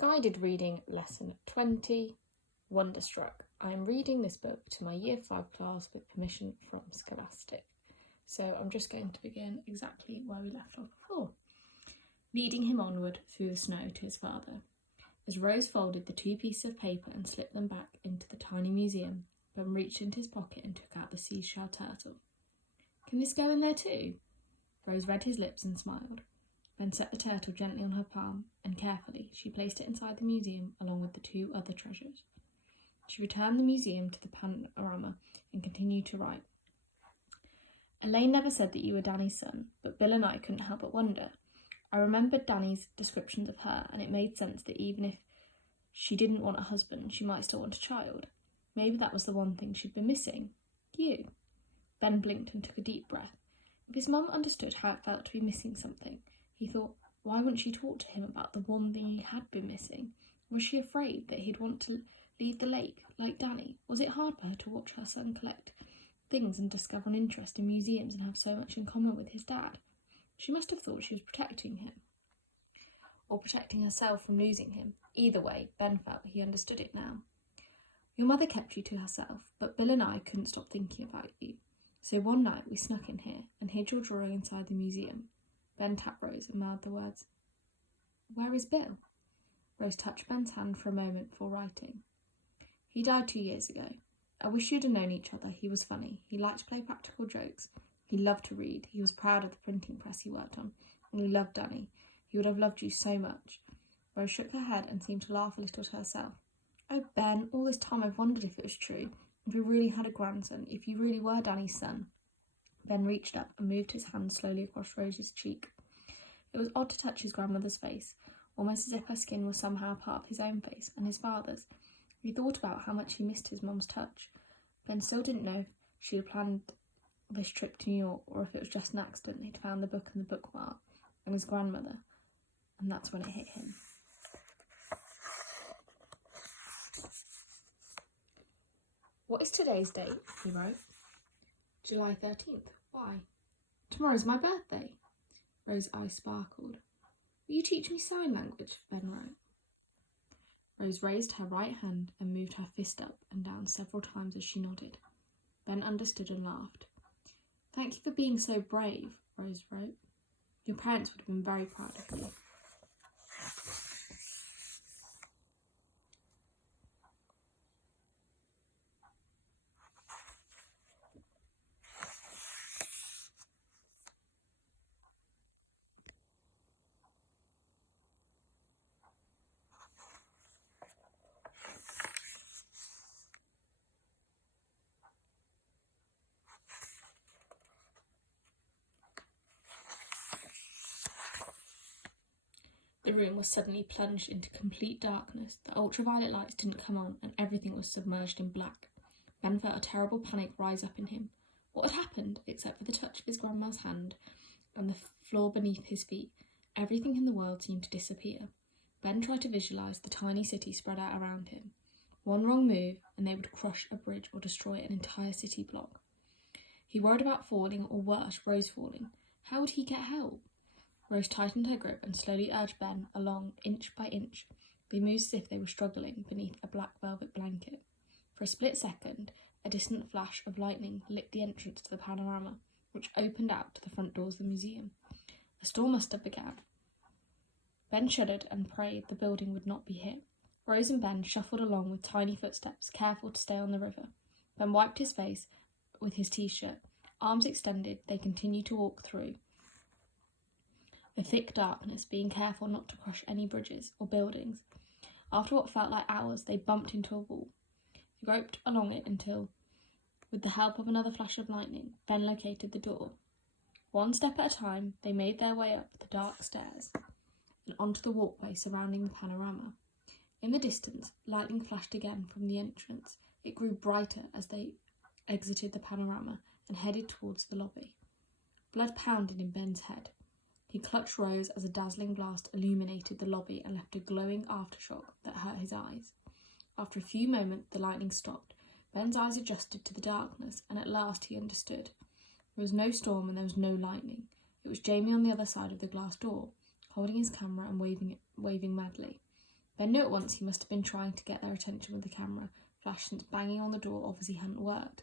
Guided Reading Lesson 20, Wonderstruck. I am reading this book to my Year 5 class with permission from Scholastic. So I'm just going to begin exactly where we left off before. Leading him onward through the snow to his father. As Rose folded the 2 pieces of paper and slipped them back into the tiny museum, Ben reached into his pocket and took out the seashell turtle. "Can this go in there too?" Rose read his lips and smiled. Ben set the turtle gently on her palm, and carefully she placed it inside the museum along with the 2 other treasures. She returned the museum to the panorama and continued to write. "Elaine never said that you were Danny's son, but Bill and I couldn't help but wonder. I remembered Danny's descriptions of her, and it made sense that even if she didn't want a husband, she might still want a child. Maybe that was the one thing she'd been missing. You." Ben blinked and took a deep breath. If his mum understood how it felt to be missing something, he thought, why wouldn't she talk to him about the one thing he had been missing? Was she afraid that he'd want to leave the lake like Danny? Was it hard for her to watch her son collect things and discover an interest in museums and have so much in common with his dad? She must have thought she was protecting him, or protecting herself from losing him. Either way, Ben felt he understood it now. "Your mother kept you to herself, but Bill and I couldn't stop thinking about you. So one night we snuck in here and hid your drawing inside the museum." Ben tapped Rose and mouthed the words, "Where is Bill?" Rose touched Ben's hand for a moment before writing. "He died 2 years ago. I wish you'd have known each other. He was funny. He liked to play practical jokes. He loved to read. He was proud of the printing press he worked on. And he loved Danny. He would have loved you so much." Rose shook her head and seemed to laugh a little to herself. "Oh, Ben, all this time I've wondered if it was true. If we really had a grandson. If you really were Danny's son." Ben reached up and moved his hand slowly across Rose's cheek. It was odd to touch his grandmother's face, almost as if her skin was somehow part of his own face and his father's. He thought about how much he missed his mum's touch. Ben still didn't know if she had planned this trip to New York or if it was just an accident. He'd found the book and the bookmark and his grandmother, and that's when it hit him. "What is today's date?" he wrote. "July 13th. Why?" "Tomorrow's my birthday." Rose's eyes sparkled. "Will you teach me sign language?" Ben wrote. Rose raised her right hand and moved her fist up and down several times as she nodded. Ben understood and laughed. "Thank you for being so brave," Rose wrote. "Your parents would have been very proud of you." The room was suddenly plunged into complete darkness. The ultraviolet lights didn't come on, and everything was submerged in black. Ben felt a terrible panic rise up in him. What had happened, except for the touch of his grandma's hand and the floor beneath his feet? Everything in the world seemed to disappear. Ben tried to visualise the tiny city spread out around him. One wrong move, and they would crush a bridge or destroy an entire city block. He worried about falling, or worse, Rose falling. How would he get help? Rose tightened her grip and slowly urged Ben along inch by inch. They moved as if they were struggling beneath a black velvet blanket. For a split second, a distant flash of lightning lit the entrance to the panorama, which opened out to the front doors of the museum. A storm must have begun. Ben shuddered and prayed the building would not be hit. Rose and Ben shuffled along with tiny footsteps, careful to stay on the river. Ben wiped his face with his t-shirt. Arms extended, they continued to walk through the thick darkness, being careful not to crush any bridges or buildings. After what felt like hours, they bumped into a wall. They groped along it until, with the help of another flash of lightning, Ben located the door. One step at a time, they made their way up the dark stairs and onto the walkway surrounding the panorama. In the distance, lightning flashed again from the entrance. It grew brighter as they exited the panorama and headed towards the lobby. Blood pounded in Ben's head. He clutched Rose as a dazzling blast illuminated the lobby and left a glowing aftershock that hurt his eyes. After a few moments, the lightning stopped. Ben's eyes adjusted to the darkness, and at last he understood. There was no storm and there was no lightning. It was Jamie on the other side of the glass door, holding his camera and waving madly. Ben knew at once he must have been trying to get their attention with the camera flash, since banging on the door obviously hadn't worked.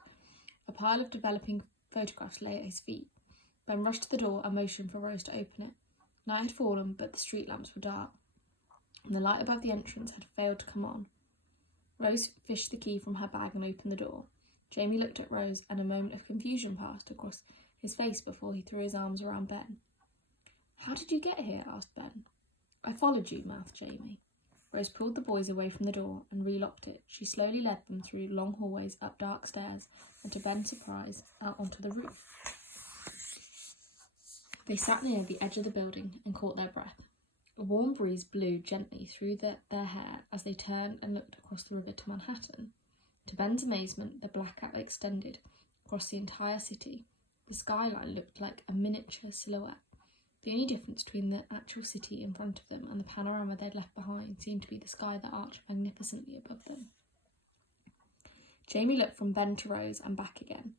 A pile of developing photographs lay at his feet. Ben rushed to the door and motioned for Rose to open it. Night had fallen, but the street lamps were dark, and the light above the entrance had failed to come on. Rose fished the key from her bag and opened the door. Jamie looked at Rose, and a moment of confusion passed across his face before he threw his arms around Ben. "How did you get here?" asked Ben. "I followed you," mouthed Jamie. Rose pulled the boys away from the door and relocked it. She slowly led them through long hallways, up dark stairs, and to Ben's surprise, out onto the roof. They sat near the edge of the building and caught their breath. A warm breeze blew gently through their hair as they turned and looked across the river to Manhattan. To Ben's amazement, the blackout extended across the entire city. The skyline looked like a miniature silhouette. The only difference between the actual city in front of them and the panorama they'd left behind seemed to be the sky that arched magnificently above them. Jamie looked from Ben to Rose and back again.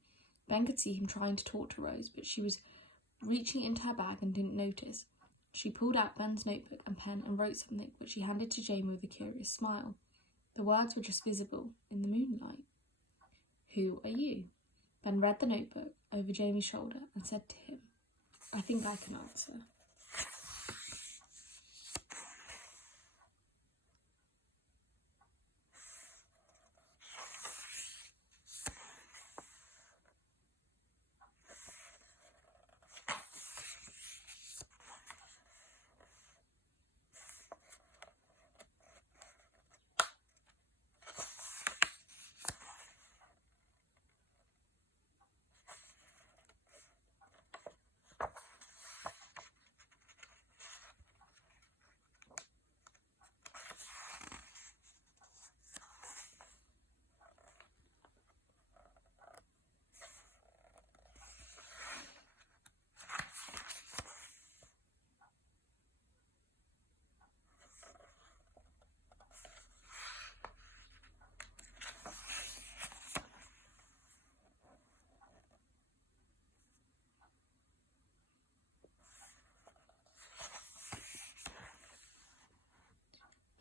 Ben could see him trying to talk to Rose, but she was reaching into her bag and didn't notice. She pulled out Ben's notebook and pen and wrote something, which she handed to Jamie with a curious smile. The words were just visible in the moonlight. "Who are you?" Ben read the notebook over Jamie's shoulder and said to him, "I think I can answer."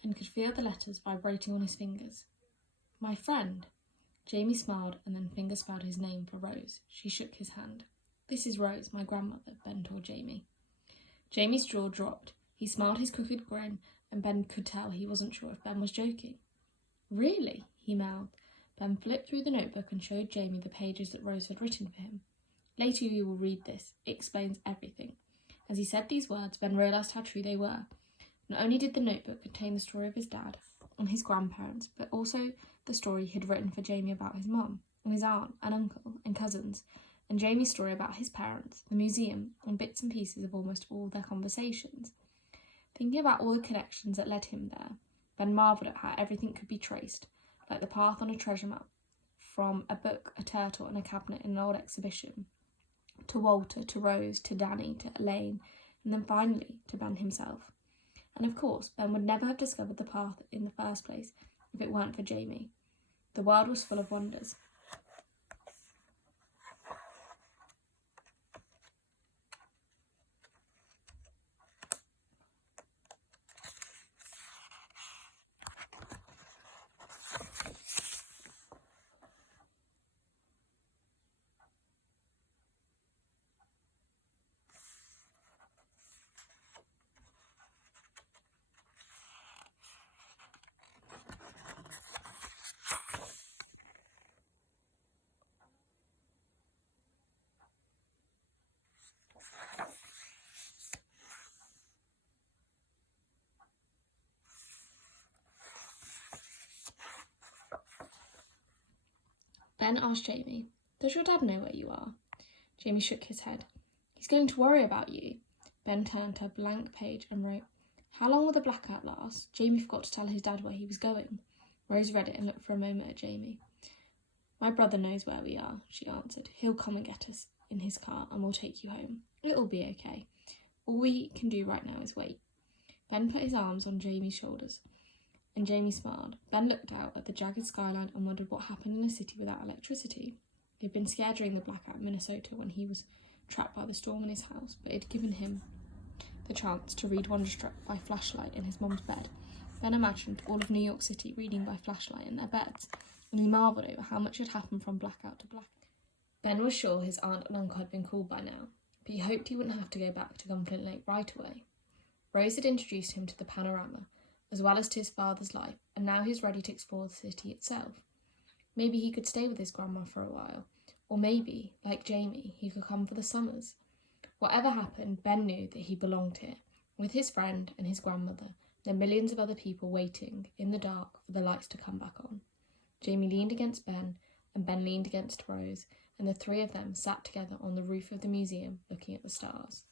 And could feel the letters vibrating on his fingers. "My friend." Jamie smiled and then finger spelled his name for Rose. She shook his hand. "This is Rose, my grandmother," Ben told Jamie. Jamie's jaw dropped. He smiled his crooked grin, and Ben could tell he wasn't sure if Ben was joking. "Really?" he mouthed. Ben flipped through the notebook and showed Jamie the pages that Rose had written for him. "Later you will read this. It explains everything." As he said these words, Ben realised how true they were. Not only did the notebook contain the story of his dad and his grandparents, but also the story he had written for Jamie about his mum, and his aunt and uncle and cousins, and Jamie's story about his parents, the museum, and bits and pieces of almost all their conversations. Thinking about all the connections that led him there, Ben marvelled at how everything could be traced, like the path on a treasure map, from a book, a turtle, and a cabinet in an old exhibition, to Walter, to Rose, to Danny, to Elaine, and then finally to Ben himself. And of course, Ben would never have discovered the path in the first place if it weren't for Jamie. The world was full of wonders. Ben asked Jamie, "Does your dad know where you are?" Jamie shook his head. "He's going to worry about you." Ben turned to a blank page and wrote, "How long will the blackout last?" Jamie forgot to tell his dad where he was going. Rose read it and looked for a moment at Jamie. "My brother knows where we are," she answered. "He'll come and get us in his car and we'll take you home. It'll be okay. All we can do right now is wait." Ben put his arms on Jamie's shoulders, and Jamie smiled. Ben looked out at the jagged skyline and wondered what happened in a city without electricity. He'd been scared during the blackout in Minnesota when he was trapped by the storm in his house, but it had given him the chance to read Wonderstruck by flashlight in his mum's bed. Ben imagined all of New York City reading by flashlight in their beds, and he marvelled over how much had happened from blackout to blackout. Ben was sure his aunt and uncle had been called by now, but he hoped he wouldn't have to go back to Gunflint Lake right away. Rose had introduced him to the panorama, as well as to his father's life, and now he was ready to explore the city itself. Maybe he could stay with his grandma for a while, or maybe, like Jamie, he could come for the summers. Whatever happened, Ben knew that he belonged here, with his friend and his grandmother, and millions of other people waiting, in the dark, for the lights to come back on. Jamie leaned against Ben, and Ben leaned against Rose, and the three of them sat together on the roof of the museum, looking at the stars.